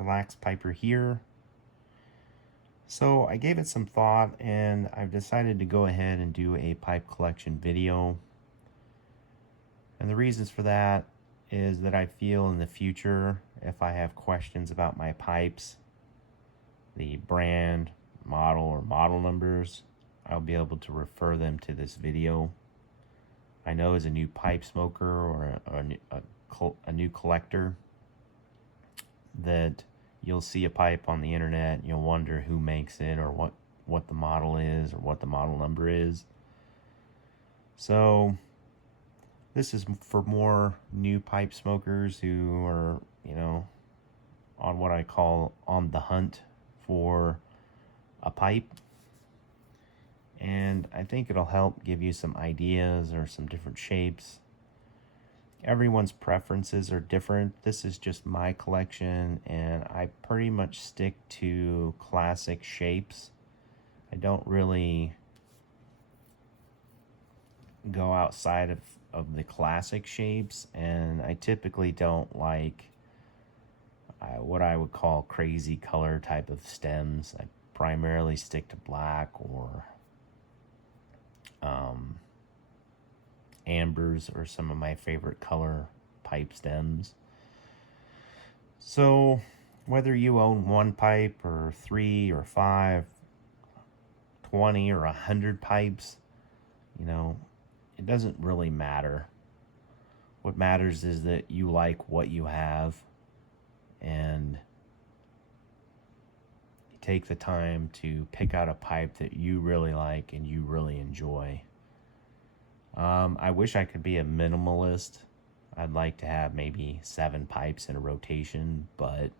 relaxed piper here. So I gave it some thought and I've decided to go ahead and do a pipe collection video. And the reasons for that is that I feel in the future, if I have questions about my pipes, the brand, model, or model numbers, I'll be able to refer them to this video. I know as a new pipe smoker or a new collector that you'll see a pipe on the internet and you'll wonder who makes it or what the model is or what the model number is. So this is for more new pipe smokers who are, on what I call on the hunt for a pipe. And I think it'll help give you some ideas or some different shapes. Everyone's preferences are different. This is just my collection and I pretty much stick to classic shapes. I don't really go outside of the classic shapes, and I typically don't like what I would call crazy color type of stems. I primarily stick to black or ambers or some of my favorite color pipe stems. So whether you own one pipe or 3 or 5, 20 or 100 pipes, it doesn't really matter. What matters is that you like what you have and you take the time to pick out a pipe that you really like and you really enjoy. I wish I could be a minimalist. I'd like to have maybe 7 pipes in a rotation, but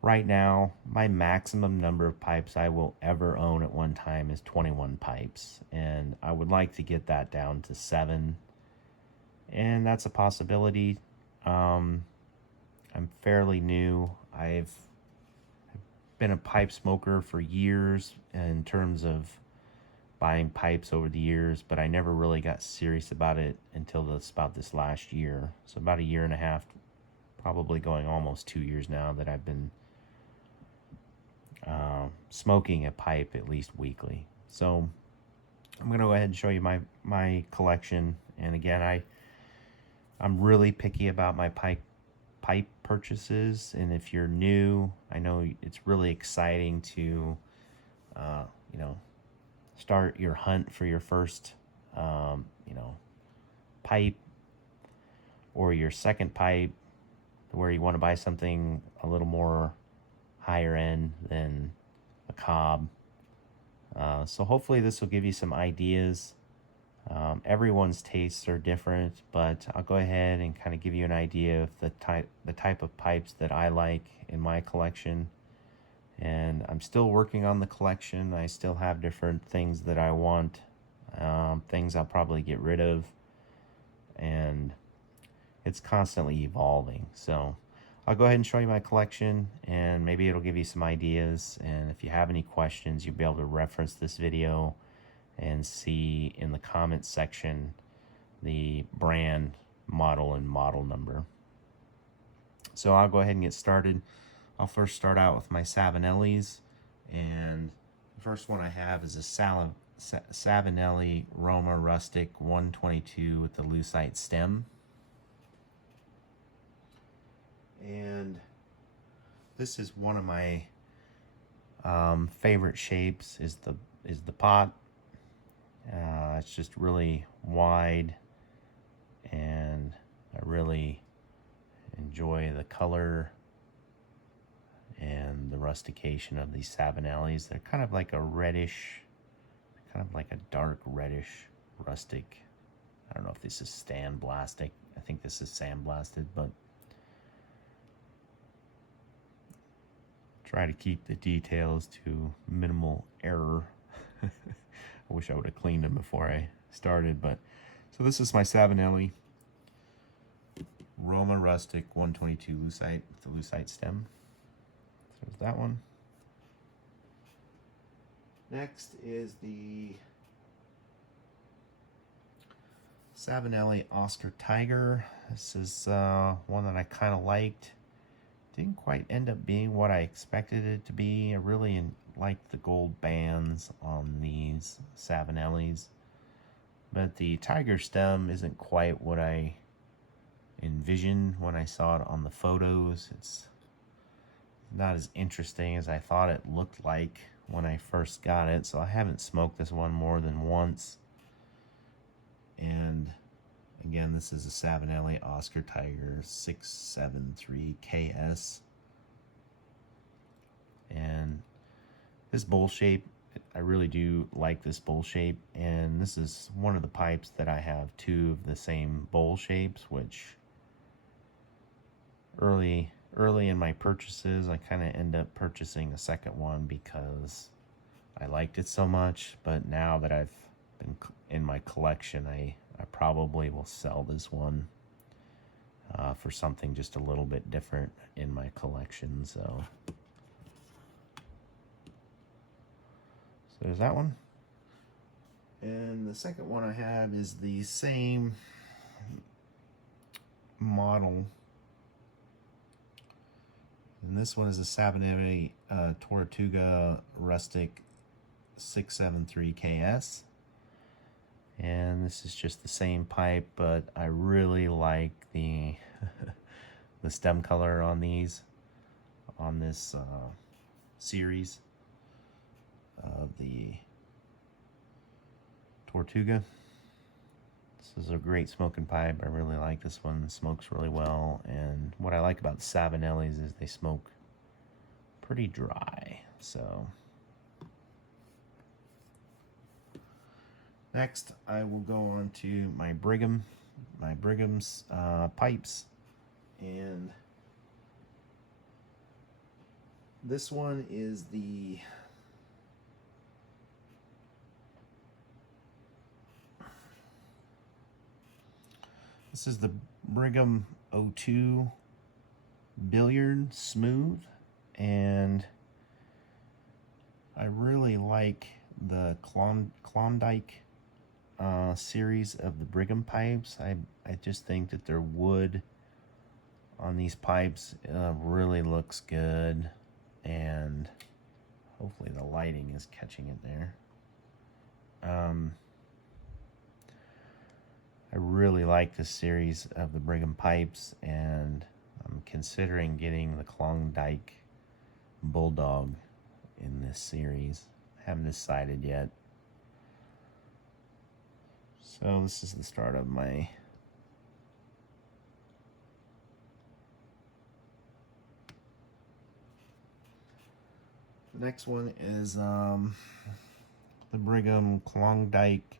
right now, my maximum number of pipes I will ever own at one time is 21 pipes, and I would like to get that down to 7, and that's a possibility. I'm fairly new. I've been a pipe smoker for years in terms of buying pipes over the years, but I never really got serious about it until about this last year. So about a year and a half, probably going almost 2 years now that I've been smoking a pipe at least weekly. So I'm going to go ahead and show you my collection. And again, I'm really picky about my pipe purchases. And if you're new, I know it's really exciting to start your hunt for your first pipe or your second pipe, where you want to buy something a little more higher end than a cob. So hopefully this will give you some ideas. Everyone's tastes are different, but I'll go ahead and kind of give you an idea of the type of pipes that I like in my collection. And I'm still working on the collection. I still have different things that I want, things I'll probably get rid of, and it's constantly evolving. So I'll go ahead and show you my collection, and maybe it'll give you some ideas. And if you have any questions, you'll be able to reference this video and see in the comments section the brand, model, and model number. So I'll go ahead and get started. I'll first start out with my Savinellis, and the first one I have is a Savinelli Rustic 122 with the lucite stem. And this is one of my favorite shapes is the pot. It's just really wide, and I really enjoy the color and the rustication of these Savinellis. They're kind of like a reddish, kind of like a dark reddish rustic. I don't know if this is sandblasted. I think this is sandblasted, but try to keep the details to minimal error. I wish I would have cleaned them before I started, but so this is my Savinelli Rustic 122 lucite with the lucite stem. So there's that one. Next is the Savinelli Oscar Tiger. This is one that I kind of liked. didn't quite end up being what I expected it to be. I really like the gold bands on these Savinellis, but the tiger stem isn't quite what I envisioned when I saw it on the photos. It's not as interesting as I thought it looked like when I first got it, so I haven't smoked this one more than once. And again, this is a Savinelli Oscar Tiger 673 KS. And this bowl shape, I really do like this bowl shape, and this is one of the pipes that I have two of the same bowl shapes, which early in my purchases I kind of end up purchasing a second one because I liked it so much. But now that I've been in my collection, I probably will sell this one for something just a little bit different in my collection. So there's that one. And the second one I have is the same model, and this one is a Savinelli Tortuga Rustic 673 KS. And this is just the same pipe, but I really like the the stem color on these, on this series of the Tortuga. This is a great smoking pipe. I really like this one. It smokes really well, and what I like about the Savinellis is they smoke pretty dry. So next I will go on to my Brigham's pipes, and this one is the Brigham 02 Billiard Smooth, and I really like the Klondike series of the Brigham pipes. I just think that their wood on these pipes really looks good, and hopefully the lighting is catching it there. I really like this series of the Brigham pipes, and I'm considering getting the Klondike Bulldog in this series. I haven't decided yet. So this is the start of my the next one is the Brigham Klondike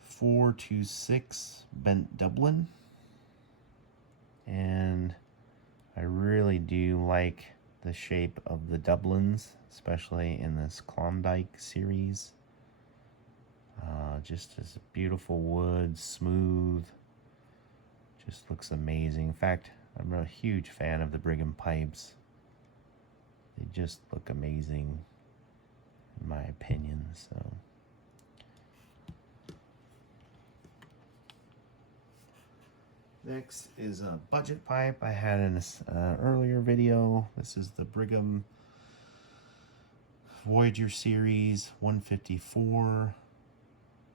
426 Bent Dublin, and I really do like the shape of the Dublins, especially in this Klondike series. Just as a beautiful wood, smooth, just looks amazing. In fact, I'm a huge fan of the Brigham pipes. They just look amazing in my opinion. So next is a budget pipe I had in this earlier video. This is the Brigham Voyager series 154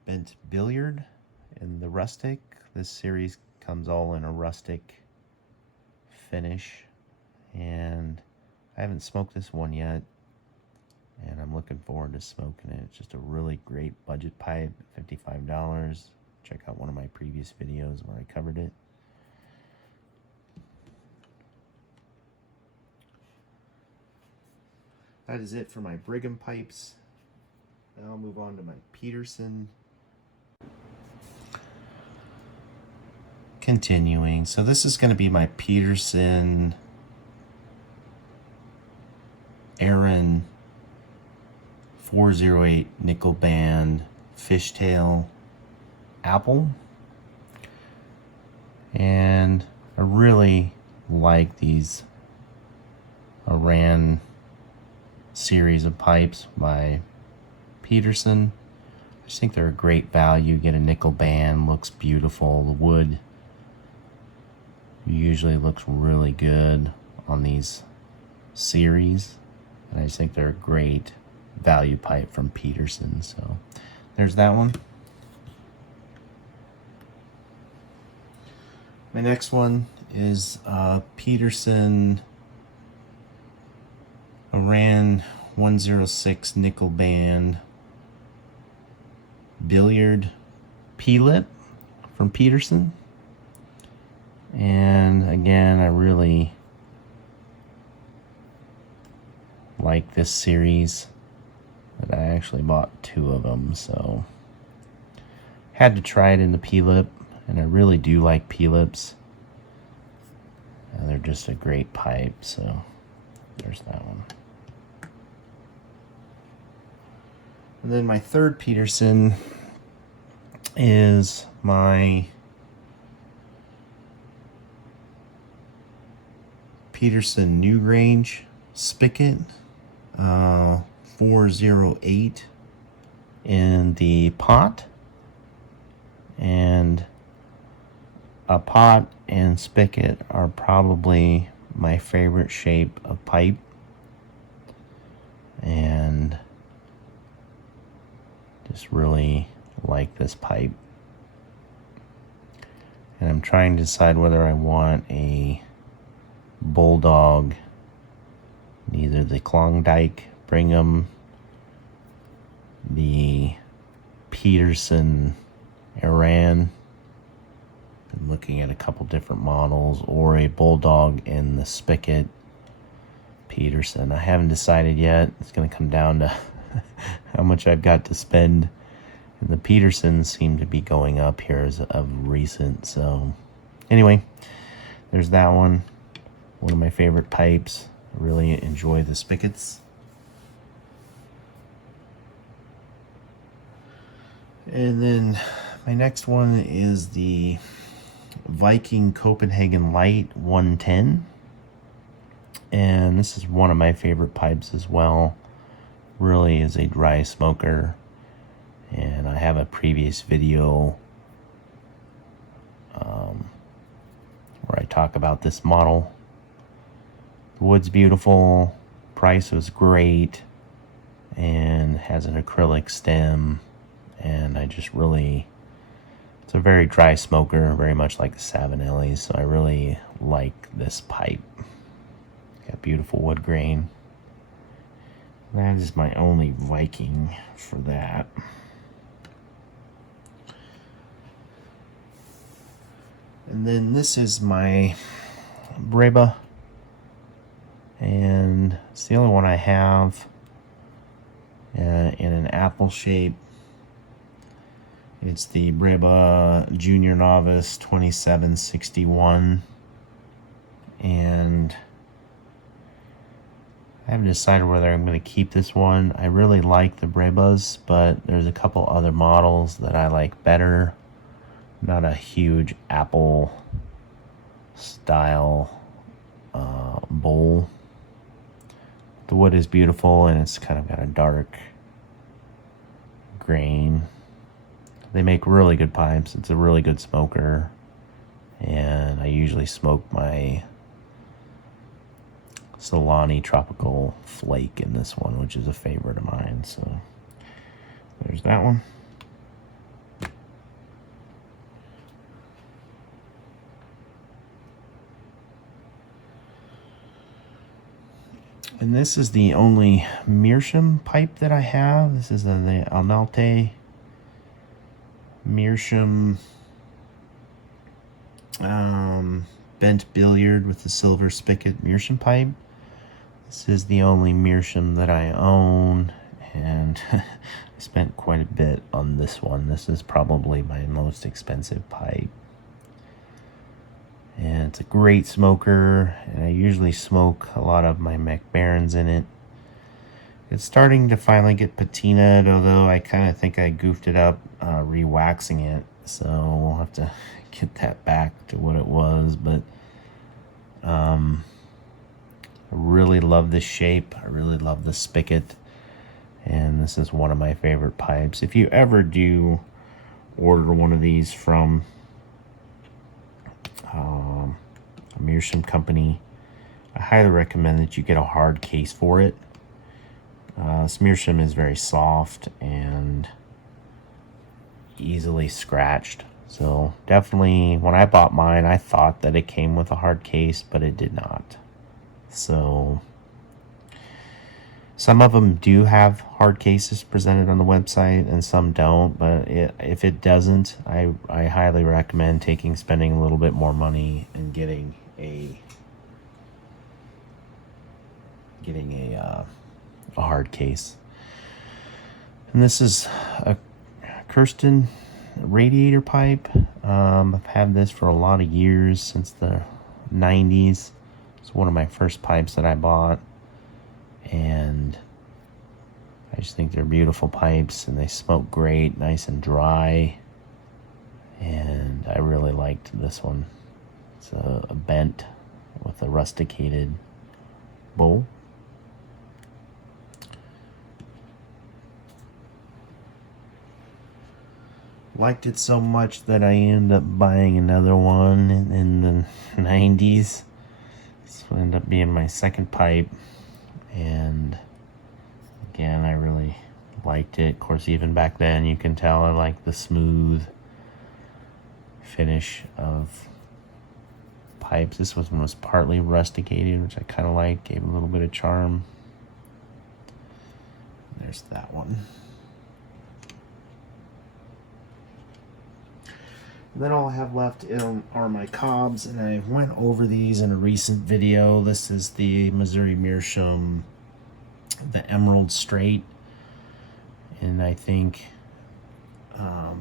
Bent Billiard in the rustic. This series comes all in a rustic finish, and I haven't smoked this one yet, and I'm looking forward to smoking it. It's just a really great budget pipe, $55. Check out one of my previous videos where I covered it. That is it for my Brigham pipes. Now I'll move on to my Paterson. Continuing, so this is going to be my Paterson Aaron 408 nickel band fishtail apple, and I really like these Iran series of pipes by Paterson. I just think they're a great value. Get a nickel band, looks beautiful. The wood, usually looks really good on these series. And I just think they're a great value pipe from Paterson. So there's that one. My next one is Paterson Iran 106 nickel band billiard P-lip from Paterson. And again, I really like this series, but I actually bought 2 of them, so had to try it in the P-lip, and I really do like P-lips. And they're just a great pipe, so there's that one. And then my third Paterson is my Paterson New Range Spicket 408 in the pot. And a pot and spigot are probably my favorite shape of pipe. And just really like this pipe. And I'm trying to decide whether I want a Bulldog, either the Klondike Brigham, the Paterson Iran. I'm looking at a couple different models, or a Bulldog in the Spicket Paterson. I haven't decided yet. It's going to come down to how much I've got to spend. And the Patersons seem to be going up here as of recent. So anyway, there's that one. One of my favorite pipes. I really enjoy the spigots. And then my next one is the Viking Copenhagen Light 110. And this is one of my favorite pipes as well. Really is a dry smoker. And I have a previous video where I talk about this model. The wood's beautiful, price was great, and has an acrylic stem. And I just really, it's a very dry smoker, very much like the Savinelli, so I really like this pipe. Got beautiful wood grain. That is my only Viking for that. And then this is my Breba, and it's the only one I have in an apple shape. It's the Breba Junior Novice 2761, and I haven't decided whether I'm going to keep this one. I really like the Brebas, but there's a couple other models that I like better. Not a huge apple style bowl. The wood is beautiful, and it's kind of got a dark grain. They make really good pipes. It's a really good smoker, and I usually smoke my Solani Tropical Flake in this one, which is a favorite of mine. So there's that one. And this is the only Mirsham pipe that I have. This is the Analte Mirsham bent billiard with the silver spigot Mirsham pipe. This is the only Mirsham that I own, and I spent quite a bit on this one. This is probably my most expensive pipe. And it's a great smoker, and I usually smoke a lot of my McBarons in it. It's starting to finally get patinaed, although I kind of think I goofed it up re-waxing it. So we'll have to get that back to what it was. But I really love this shape. I really love the spigot. And this is one of my favorite pipes. If you ever do order one of these from Mirsham company. I highly recommend that you get a hard case for it. Mirsham is very soft and easily scratched. So definitely, when I bought mine, I thought that it came with a hard case, but it did not. So some of them do have hard cases presented on the website and some don't, but if it doesn't, I highly recommend spending a little bit more money and getting a hard case. And this is a Kirsten Radiator pipe. I've had this for a lot of years, since the 90s. It's one of my first pipes that I bought, and I just think they're beautiful pipes, and they smoke great, nice and dry, and I really liked this one. It's a bent with a rusticated bowl. Liked it so much that I ended up buying another one in the 90s. This will end up being my second pipe, and again, I really liked it. Of course, even back then, you can tell I like the smooth finish of pipes. This one was partly rusticated, which I kind of like, gave a little bit of charm. There's that one. And then all I have left are my cobs, and I went over these in a recent video. This is the Missouri Meerschaum, the Emerald Strait, and I think I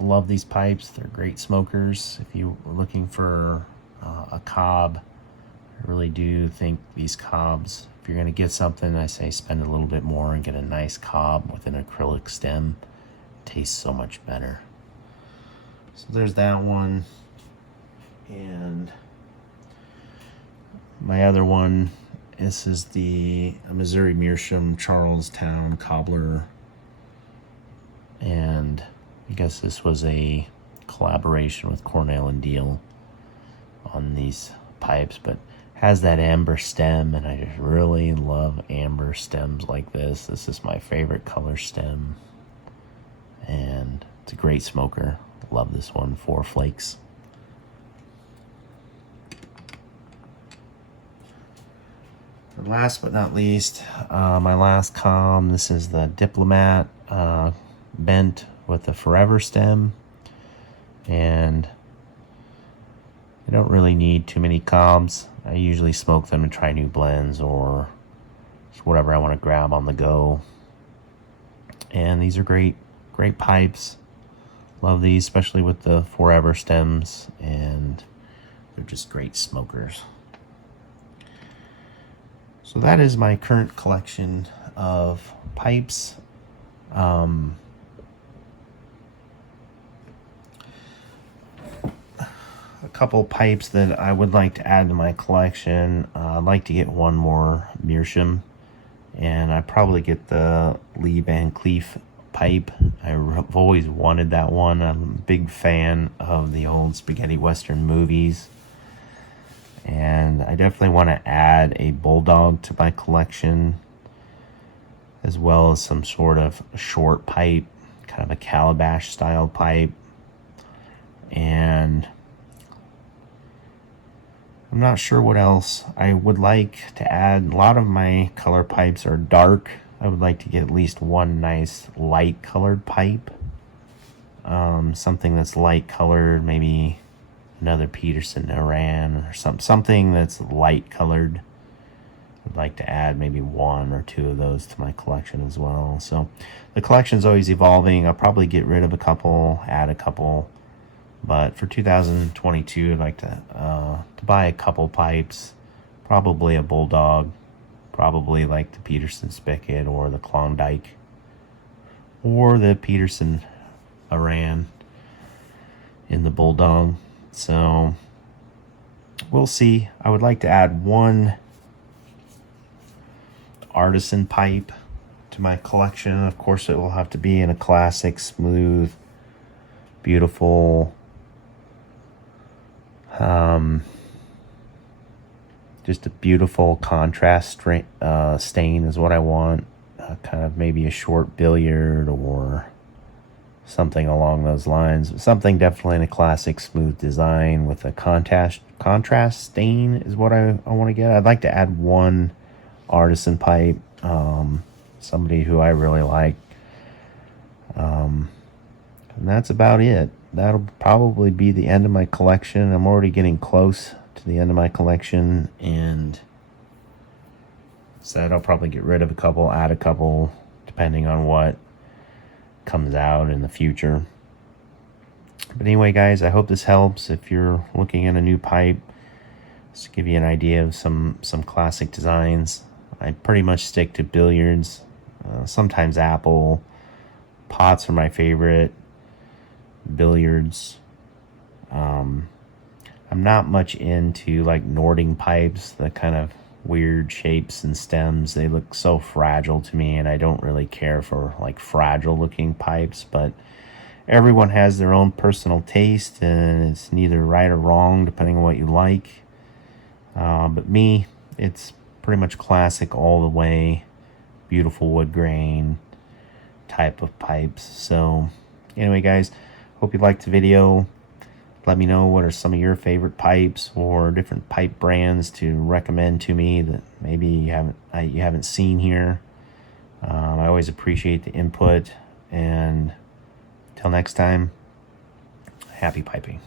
love these pipes. They're great smokers. If you were looking for a cob, I really do think these cobs, if you're going to get something, I say spend a little bit more and get a nice cob with an acrylic stem. It tastes so much better. So there's that one, and my other one, this is the Missouri Meerschaum Charleston Cobbler, and I guess this was a collaboration with Cornell and Deal on these pipes, but has that amber stem, and I just really love amber stems like this. This is my favorite color stem, and it's a great smoker. Love this one, 4 flakes. And last but not least, my last cob. This is the Diplomat bent with the Forever stem, and I don't really need too many cobs. I usually smoke them and try new blends or just whatever I want to grab on the go. And these are great pipes. Love these, especially with the Forever stems, and they're just great smokers. So that is my current collection of pipes. A couple pipes that I would like to add to my collection. I'd like to get one more Meerschaum, and I probably get the Lee Van Cleef pipe. I've always wanted that one. I'm a big fan of the old spaghetti western movies, and I definitely want to add a bulldog to my collection, as well as some sort of short pipe, kind of a calabash style pipe. And I'm not sure what else I would like to add. A lot of my color pipes are dark. I would like to get at least one nice light colored pipe. Something that's light colored, maybe another Paterson Iran or something that's light colored. I'd like to add maybe 1 or 2 of those to my collection as well. So the collection's always evolving. I'll probably get rid of a couple, add a couple. But for 2022, I'd like to buy a couple pipes, probably a Bulldog, probably like the Paterson Spicket or the Klondike or the Paterson Iran in the Bulldog. So we'll see. I would like to add 1 artisan pipe to my collection. Of course, it will have to be in a classic, smooth, beautiful Just a beautiful contrast stain is what I want. Kind of maybe a short billiard or something along those lines. Something definitely in a classic smooth design with a contrast stain is what I want to get. I'd like to add one artisan pipe, somebody who I really like. And that's about it. That'll probably be the end of my collection. I'm already getting close to the end of my collection, and so I'll probably get rid of a couple, add a couple, depending on what comes out in the future. But anyway, guys, I hope this helps. If you're looking at a new pipe, just to give you an idea of some classic designs, I pretty much stick to billiards, sometimes apple. Pots are my favorite. Billiards. I'm not much into like Nording pipes, the kind of weird shapes and stems. They look so fragile to me, and I don't really care for like fragile looking pipes, but everyone has their own personal taste, and it's neither right or wrong depending on what you like. But me, it's pretty much classic all the way, beautiful wood grain type of pipes. So anyway, guys, hope you liked the video. Let me know what are some of your favorite pipes or different pipe brands to recommend to me that maybe you haven't seen here. I always appreciate the input, and till next time, happy piping.